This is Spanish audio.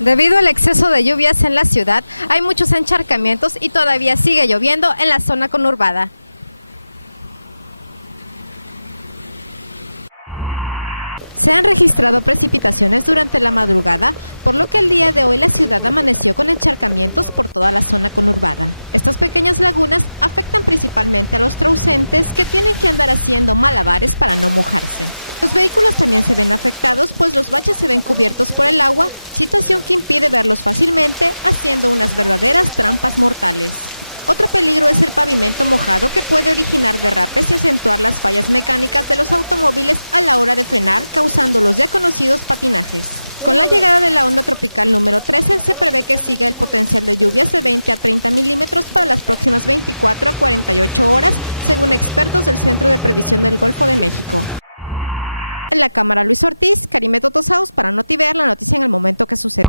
Debido al exceso de lluvias en la ciudad, hay muchos encharcamientos y todavía sigue lloviendo en la zona conurbada. Se han registrado precipitaciones durante la madrugada, por lo que el día de hoy la ciudad amaneció con encharcamientos por toda la zona conurbada. Estas pequeñas lagunas afectan principalmente a los transeúntes que tienen que andar haciendo malabares para no mojarse. Los vehículos también se ven afectados, pues los baches se ven cubiertos por el agua, situación que impide verlos fácilmente, haciendo unas verdaderas trampas mortales. Otro peligro es el pavimento mojado, que puede originar derrapes y acentuar las fallas mecánicas de los automóviles a la hora de frenar, causando los ya conocidos patinajes. Con la llegada de la onda tropical número 13, se prevé que siga el potencial de lluvias de 20 a 30 milímetros para las próximas 24 a 48 horas, según expertos del Centro de Previsión del Golfo de México. En la cámara Luis Ortiz, Karime Totosaus para Notiver, la noticia en el momento que sucede.